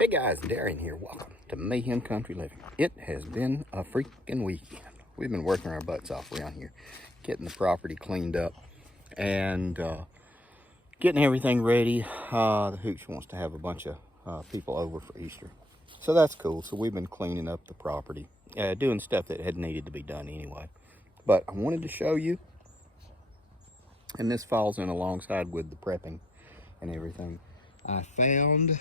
Hey guys, Darian here. Welcome to Mayhem Country Living. It has been a freaking weekend. We've been working our butts off around here, getting the property cleaned up and getting everything ready. The Hooch wants to have a bunch of people over for Easter, so that's cool. So we've been cleaning up the property, doing stuff that had needed to be done anyway. But I wanted to show you, and this falls in alongside with the prepping and everything. I found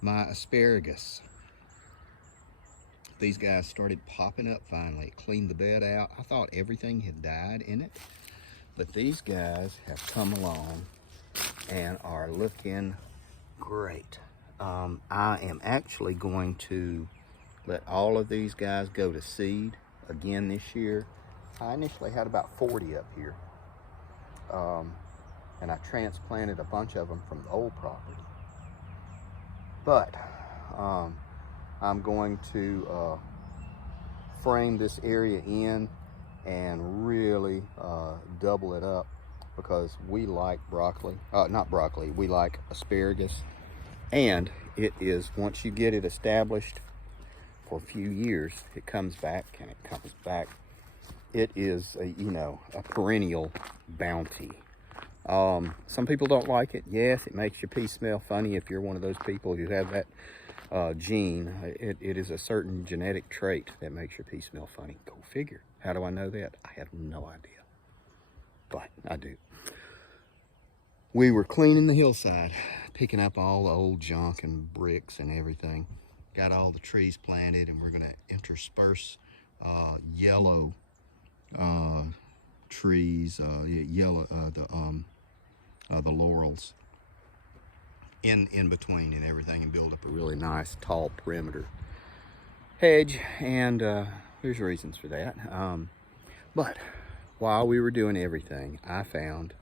my asparagus. These guys started popping up finally. Cleaned the bed out. I thought everything had died in it, but these guys have come along and are looking great. I am actually going to let all of these guys go to seed again this year. I initially had about 40 up here, and I transplanted a bunch of them from the old property. But I'm going to frame this area in and really double it up, because we like broccoli, not broccoli, we like asparagus. And it is, once you get it established for a few years, it comes back and it comes back. It is a, a perennial bounty. Some people don't like it. Yes, it makes your pea smell funny if you're one of those people who have that gene. It is a certain genetic trait that makes your pea smell funny. Go figure. How do I know that? I have no idea, but I do. We were cleaning the hillside, picking up all the old junk and bricks and everything. Got all the trees planted, and we're going to intersperse yellow trees, the laurels in between and everything, and build up a really nice tall perimeter hedge. And there's reasons for that. But while we were doing everything, I found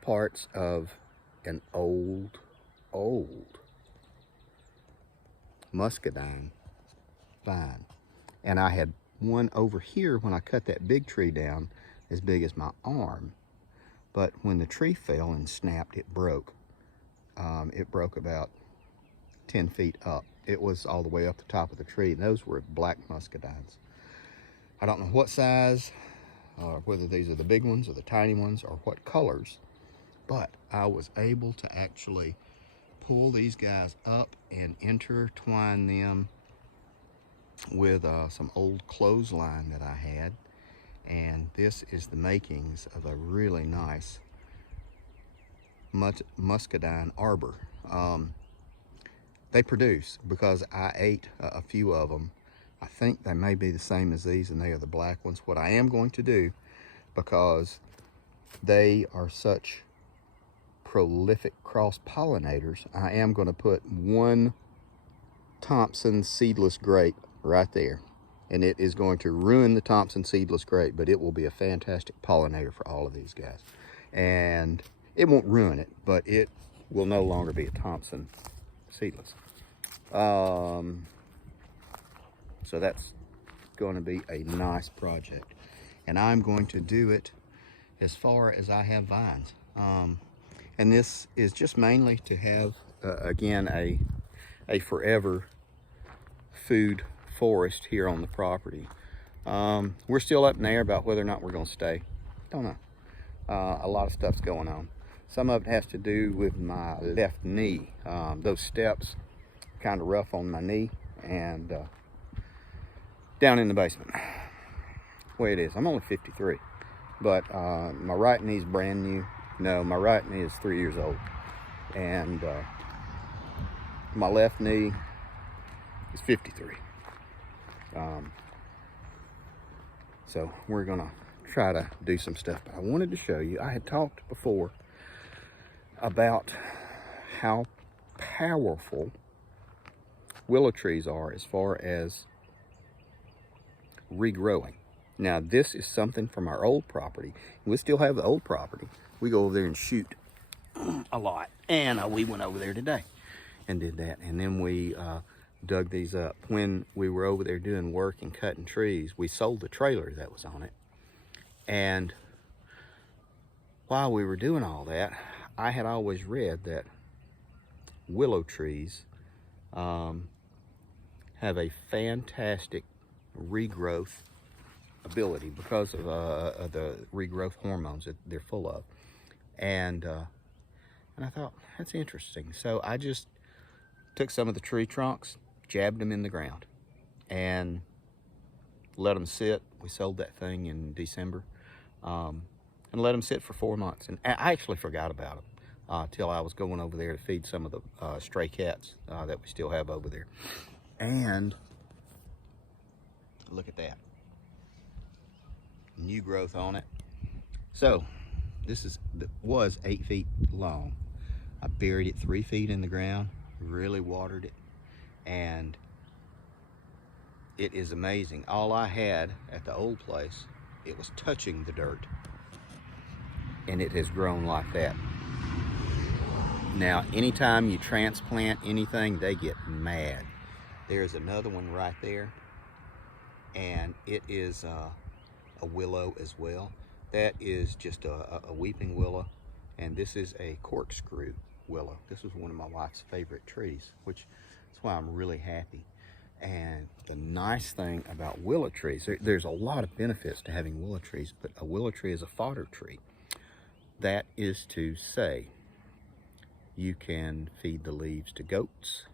parts of an old Muscadine vine, and I had one over here when I cut that big tree down, as big as my arm. But when the tree fell and snapped, it broke. It broke about 10 feet up. It was all the way up the top of the tree. Those were black muscadines. I don't know what size, whether these are the big ones or the tiny ones or what colors, but I was able to actually pull these guys up and intertwine them with some old clothesline that I had. And this is the makings of a really nice muscadine arbor. They produce, because I ate a few of them. I think they may be the same as these, and they are the black ones. What I am going to do, because they are such prolific cross-pollinators, I am going to put one Thompson seedless grape right there. And it is going to ruin the Thompson seedless grape, but it will be a fantastic pollinator for all of these guys. And it won't ruin it, but it will no longer be a Thompson seedless. So that's going to be a nice project. And I'm going to do it as far as I have vines. And this is just mainly to have, again, a forever food forest here on the property. We're still up in the air about whether or not we're going to stay. Don't know. A lot of stuff's going on. Some of it has to do with my left knee. Those steps kind of rough on my knee, and down in the basement. Way it is. I'm only 53, but my right knee's brand new. No, my right knee is 3 years old, and my left knee is 53. So we're gonna try to do some stuff, but I wanted to show you, I had talked before about how powerful willow trees are as far as regrowing. Now, this is something from our old property. We still have the old property. We go over there and shoot a lot, and we went over there today and did that, and then we dug these up. When we were over there doing work and cutting trees, we sold the trailer that was on it. And while we were doing all that, I had always read that willow trees have a fantastic regrowth ability because of the regrowth hormones that they're full of. And I thought, that's interesting. So I just took some of the tree trunks, jabbed them in the ground, and let them sit. We sold that thing in December, and let them sit for 4 months. And I actually forgot about them till I was going over there to feed some of the stray cats that we still have over there. And look at that. New growth on it. So this was 8 feet long. I buried it 3 feet in the ground, really watered it, and it is amazing. All I had at the old place, it was touching the dirt, and it has grown like that. Now, anytime you transplant anything, they get mad. There's another one right there, and it is a willow as well. That is just a weeping willow, and this is a corkscrew willow. This was one of my wife's favorite trees, which is why I'm really happy. And the nice thing about willow trees, there's a lot of benefits to having willow trees, but a willow tree is a fodder tree. That is to say, you can feed the leaves to goats,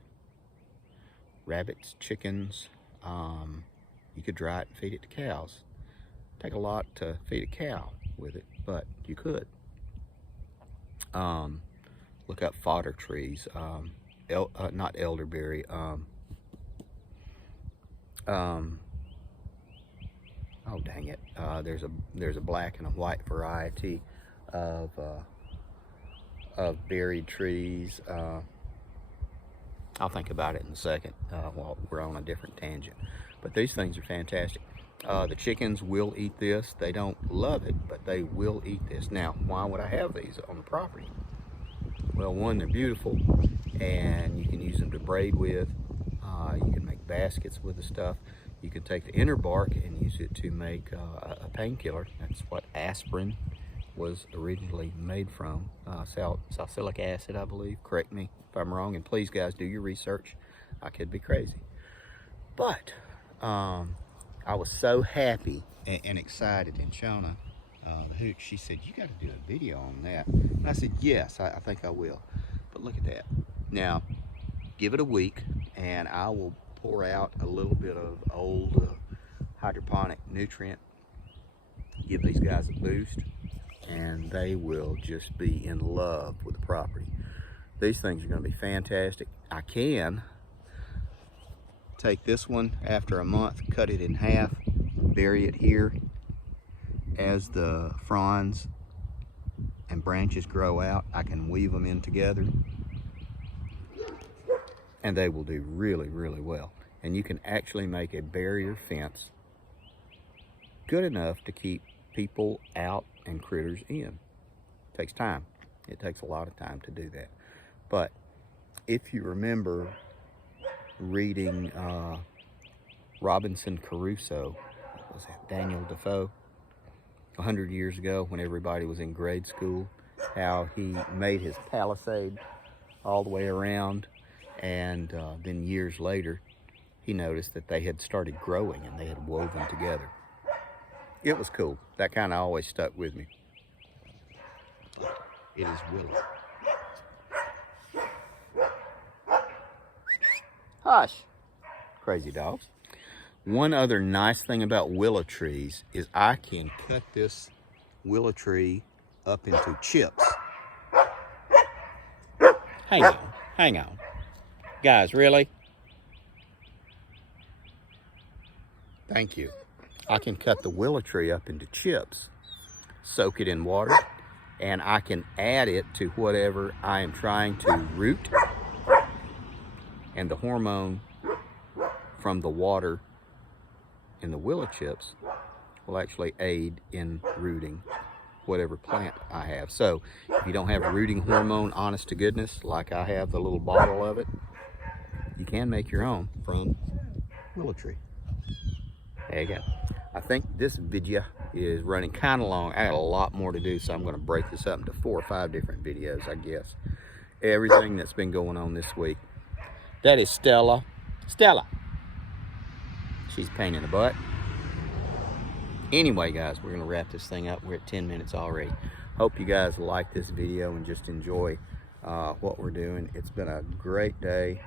rabbits, chickens. You could dry it and feed it to cows. Take a lot to feed a cow with it, but you could. Look up fodder trees. Not elderberry. Oh dang it! There's a black and a white variety of berry trees. I'll think about it in a second while we're on a different tangent. But these things are fantastic. The chickens will eat this. They don't love it, but they will eat this. Now, why would I have these on the property? Well, one, they're beautiful, and you can use them to braid with. You can make baskets with the stuff. You can take the inner bark and use it to make a painkiller. That's what aspirin was originally made from. Salicylic acid, I believe. Correct me if I'm wrong, and please, guys, do your research. I could be crazy. But I was so happy and excited, and Shauna, the hooch, she said, you got to do a video on that. And I said, yes, I think I will. But look at that. Now, give it a week, and I will pour out a little bit of old hydroponic nutrient, give these guys a boost, and they will just be in love with the property. These things are going to be fantastic. I can take this one after a month, cut it in half, bury it here. As the fronds and branches grow out, I can weave them in together, and they will do really, really well. And you can actually make a barrier fence good enough to keep people out and critters in. It takes time. It takes a lot of time to do that. But if you remember reading Robinson Crusoe, what was that, Daniel Defoe, 100 years ago when everybody was in grade school, how he made his palisade all the way around, and then years later he noticed that they had started growing and they had woven together. It was cool. That kind of always stuck with me. It is Willow. Hush, crazy dogs. One other nice thing about willow trees is I can cut this willow tree up into chips. Hang on. Guys, really? Thank you. I can cut the willow tree up into chips, soak it in water, and I can add it to whatever I am trying to root. And the hormone from the water in the willow chips will actually aid in rooting whatever plant I have. So if you don't have rooting hormone, honest to goodness, like I have the little bottle of it, you can make your own from willow tree. There you go. I think this video is running kind of long. I got a lot more to do, so I'm going to break this up into 4 or 5 different videos, I guess. Everything that's been going on this week. That is Stella. Stella. She's a pain in the butt. Anyway, guys, we're going to wrap this thing up. We're at 10 minutes already. Hope you guys like this video and just enjoy what we're doing. It's been a great day.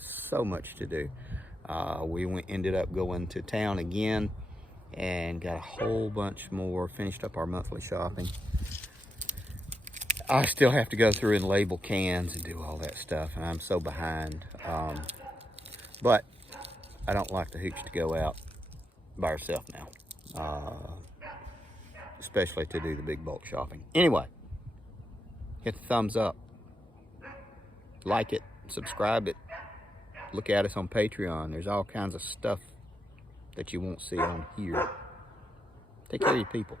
So much to do. We ended up going to town again and got a whole bunch more. Finished up our monthly shopping. I still have to go through and label cans and do all that stuff, and I'm so behind. But I don't like the hooch to go out by herself now, especially to do the big bulk shopping. Anyway, hit the thumbs up, like it, subscribe it, look at us on Patreon. There's all kinds of stuff that you won't see on here. Take care of your people.